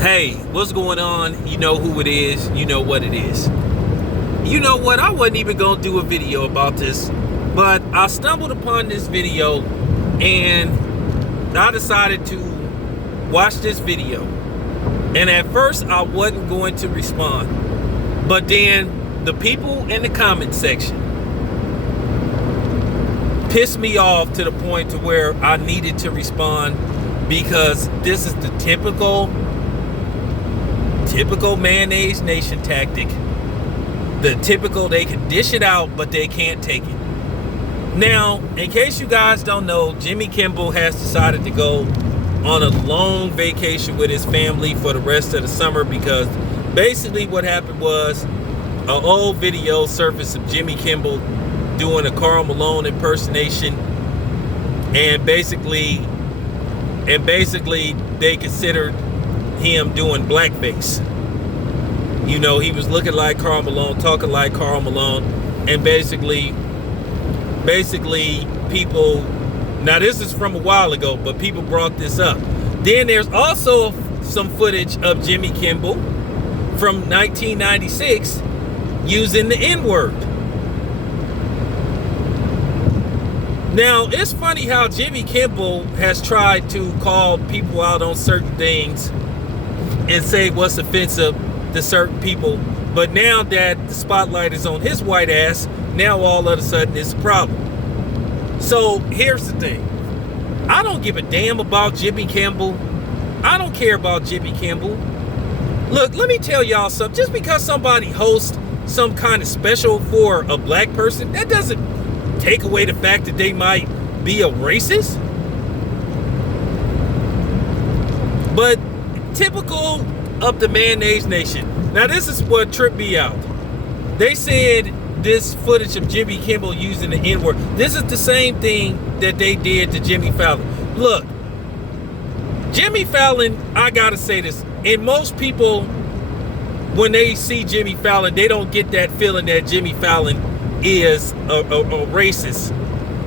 Hey, what's going on? You know who it is. You know what it is. You know what? I wasn't even going to do a video about this, but I stumbled upon this video and I decided to watch this video. And at first, I wasn't going to respond. But then the people in the comment section pissed me off to the point to where I needed to respond, because this is the typical Mayonnaise Nation tactic. The typical, they can dish it out, but they can't take it. Now, in case you guys don't know, Jimmy Kimmel has decided to go on a long vacation with his family for the rest of the summer, because basically what happened was an old video surfaced of Jimmy Kimmel doing a Karl Malone impersonation, and basically they considered him doing blackface. You know, he was looking like Karl Malone, talking like Karl Malone, and basically people, now this is from a while ago, but people brought this up. Then there's also some footage of Jimmy Kimmel from 1996 using the N-word. Now, it's funny how Jimmy Kimmel has tried to call people out on certain things and say what's offensive to certain people, but now that the spotlight is on his white ass, now all of a sudden it's a problem. So here's the thing. I don't give a damn about Jimmy Kimmel. I don't care about Jimmy Kimmel. Look, let me tell y'all something. Just because somebody hosts some kind of special for a black person, that doesn't take away the fact that they might be a racist. But typical of the Mayonnaise Nation. Now, this is what tripped me out. They said this footage of Jimmy Kimmel using the N-word, this is the same thing that they did to Jimmy Fallon. Look, Jimmy Fallon, I gotta say this, and most people, when they see Jimmy Fallon, they don't get that feeling that Jimmy Fallon is a racist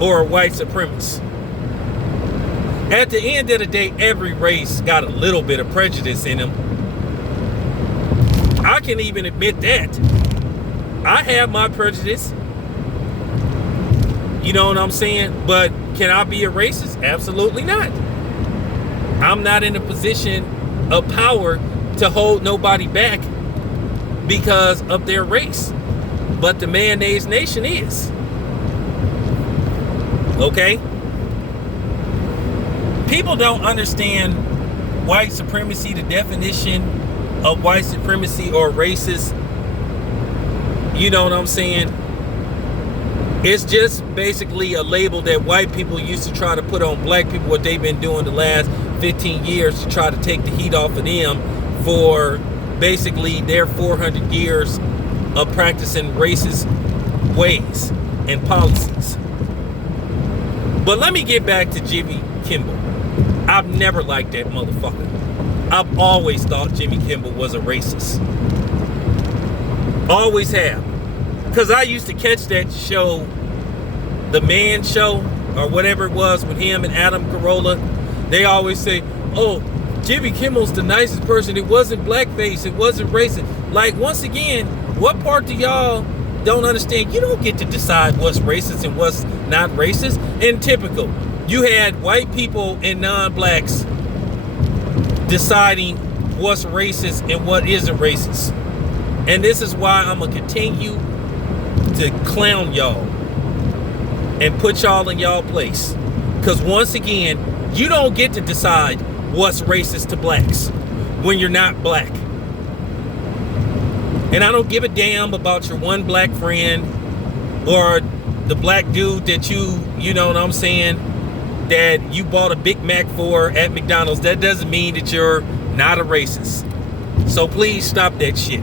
or a white supremacist. At the end of the day, every race got a little bit of prejudice in them. I can even admit that. I have my prejudice. You know what I'm saying? But can I be a racist? Absolutely not. I'm not in a position of power to hold nobody back because of their race. But the Mayonnaise Nation is. Okay? People don't understand white supremacy, the definition of white supremacy or racist. You know what I'm saying? It's just basically a label that white people used to try to put on black people, what they've been doing the last 15 years to try to take the heat off of them for basically their 400 years of practicing racist ways and policies. But let me get back to Jimmy Kimmel. I've never liked that motherfucker. I've always thought Jimmy Kimmel was a racist. Always have. Because I used to catch that show, The Man Show, or whatever it was, with him and Adam Carolla. They always say, oh, Jimmy Kimmel's the nicest person. It wasn't blackface. It wasn't racist. Like, once again, what part do y'all don't understand? You don't get to decide what's racist and what's not racist. And typical, you had white people and non-blacks deciding what's racist and what isn't racist. And this is why I'm going to continue to clown y'all and put y'all in y'all place. Because once again, you don't get to decide what's racist to blacks when you're not black. And I don't give a damn about your one black friend or the black dude that you know what I'm saying, that you bought a Big Mac for at McDonald's. That doesn't mean that you're not a racist. So please stop that shit.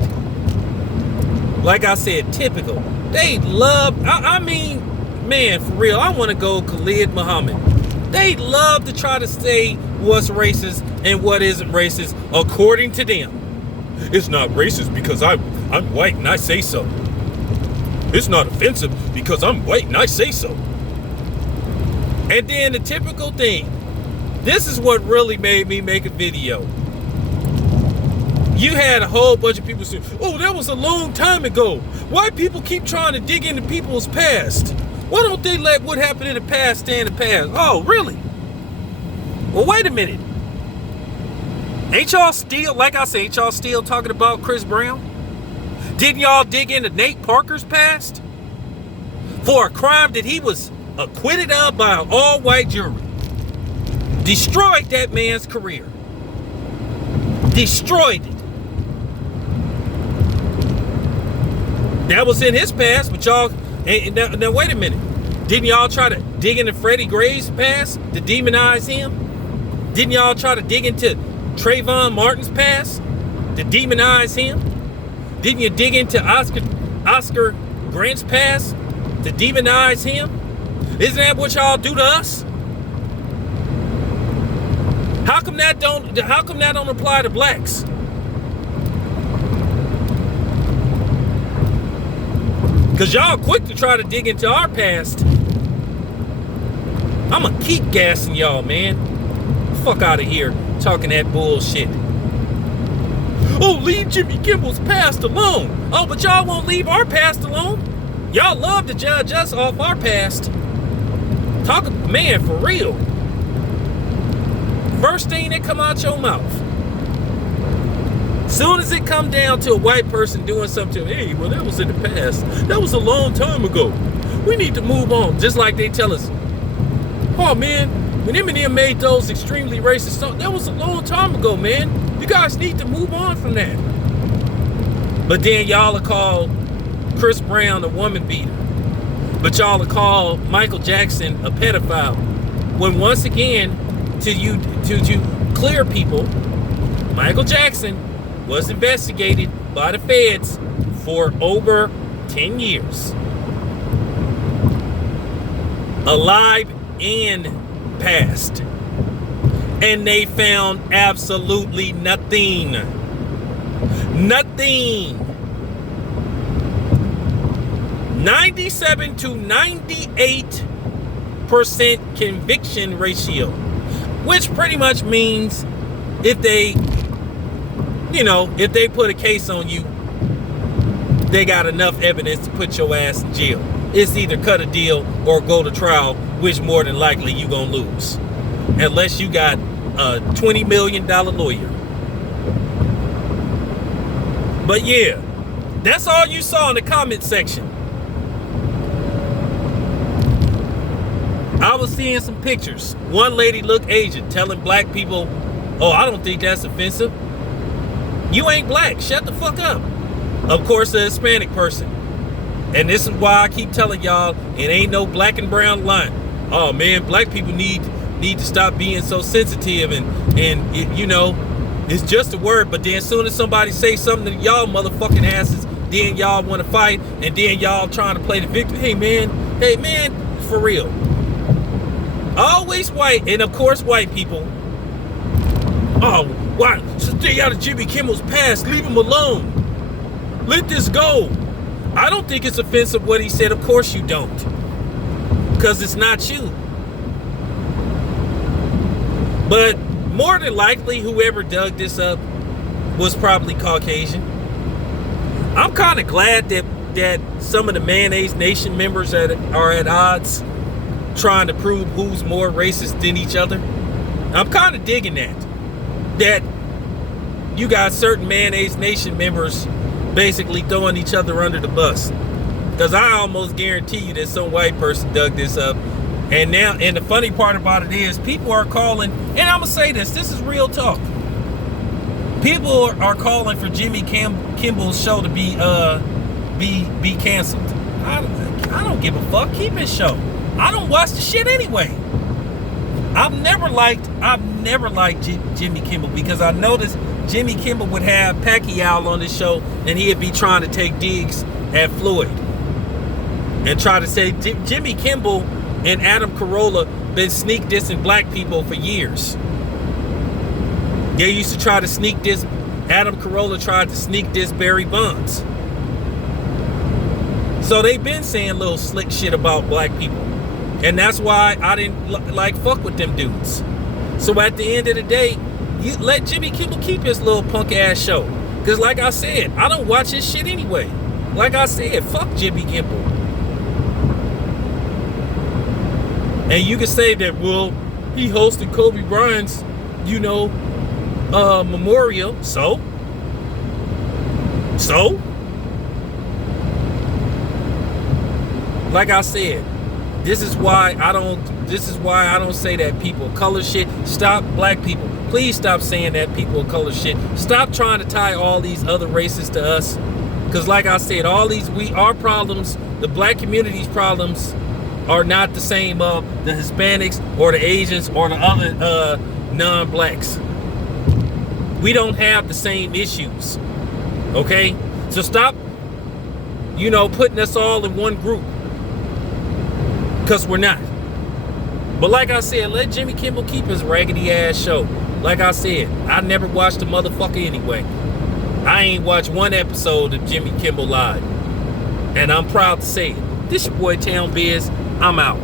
Like I said, typical. They love, I mean, man, for real, I want to go Khalid Muhammad. They love to try to say what's racist and what isn't racist according to them. It's not racist because I'm white and I say so. It's not offensive because I'm white and I say so. And then the typical thing, this is what really made me make a video. You had a whole bunch of people say, oh, that was a long time ago. Why people keep trying to dig into people's past? Why don't they let what happened in the past stay in the past? Oh, really? Well, wait a minute. Ain't y'all still, like I said, ain't y'all still talking about Chris Brown? Didn't y'all dig into Nate Parker's past? For a crime that he was acquitted of by an all-white jury. Destroyed that man's career. Destroyed it. That was in his past, but y'all, now wait a minute. Didn't y'all try to dig into Freddie Gray's past to demonize him? Didn't y'all try to dig into Trayvon Martin's past to demonize him? Didn't you dig into Oscar Grant's past to demonize him? Isn't that what y'all do to us? How come that don't apply to blacks? Because y'all quick to try to dig into our past. I'm going to keep gassing y'all, man. Fuck out of here talking that bullshit. Oh, leave Jimmy Kimball's past alone. Oh, but y'all won't leave our past alone. Y'all love to judge us off our past. Talk, man, for real. First thing that come out your mouth. Soon as it come down to a white person doing something, hey, well, that was in the past. That was a long time ago. We need to move on. Just like they tell us, oh, man, when Eminem made those extremely racist songs, that was a long time ago, man. You guys need to move on from that. But then y'all will call Chris Brown a woman beater. But y'all will call Michael Jackson a pedophile. When once again, to clear people, Michael Jackson was investigated by the feds for over 10 years. Alive and past. And they found absolutely nothing. Nothing. 97 to 98% conviction ratio. Which pretty much means if they put a case on you, they got enough evidence to put your ass in jail. It's either cut a deal or go to trial, which more than likely you gonna lose. Unless you got a $20 million lawyer. But yeah, that's all you saw in the comment section. I was seeing some pictures. One lady looked Asian, telling black people, oh, I don't think that's offensive. You ain't black. Shut the fuck up. Of course, a Hispanic person. And this is why I keep telling y'all, it ain't no black and brown line. Oh, man, black people need to stop being so sensitive. And it, it's just a word. But then as soon as somebody say something to y'all motherfucking asses, then y'all want to fight. And then y'all trying to play the victim. Hey, man, for real. Always white, and of course white people. Oh, why? Stay out of Jimmy Kimmel's past. Leave him alone. Let this go. I don't think it's offensive what he said. Of course you don't. Because it's not you. But more than likely, whoever dug this up was probably Caucasian. I'm kind of glad that some of the Mayonnaise Nation members are at odds, trying to prove who's more racist than each other. I'm kind of digging that you got certain Mayonnaise Nation members basically throwing each other under the bus. Because I almost guarantee you that some white person dug this up. And the funny part about it is people are calling, and I'm gonna say this is real talk. People are calling for Jimmy Kimball's show to be canceled. I don't give a fuck. Keep his show. I don't watch the shit anyway. I've never liked Jimmy Kimmel because I noticed Jimmy Kimmel would have Pacquiao on his show and he'd be trying to take digs at Floyd and try to say Jimmy Kimmel and Adam Carolla been sneak dissing black people for years. They used to try to sneak diss. Adam Carolla tried to sneak diss Barry Bonds. So they've been saying little slick shit about black people. And that's why I didn't fuck with them dudes. So at the end of the day, you let Jimmy Kimmel keep his little punk ass show. Because like I said, I don't watch his shit anyway. Like I said, fuck Jimmy Kimmel. And you can say that, well, he hosted Kobe Bryant's, memorial. So? Like I said, this is why I don't say that people color shit. Stop, black people. Please stop saying that people of color shit. Stop trying to tie all these other races to us. Because like I said, our problems, the black community's problems, are not the same of the Hispanics or the Asians or the other non-blacks. We don't have the same issues. Okay? So stop, putting us all in one group. Because we're not. But like I said, let Jimmy Kimmel keep his raggedy ass show. Like I said, I never watched the motherfucker anyway. I ain't watched one episode of Jimmy Kimmel Live. And I'm proud to say it. This your boy Town Biz. I'm out.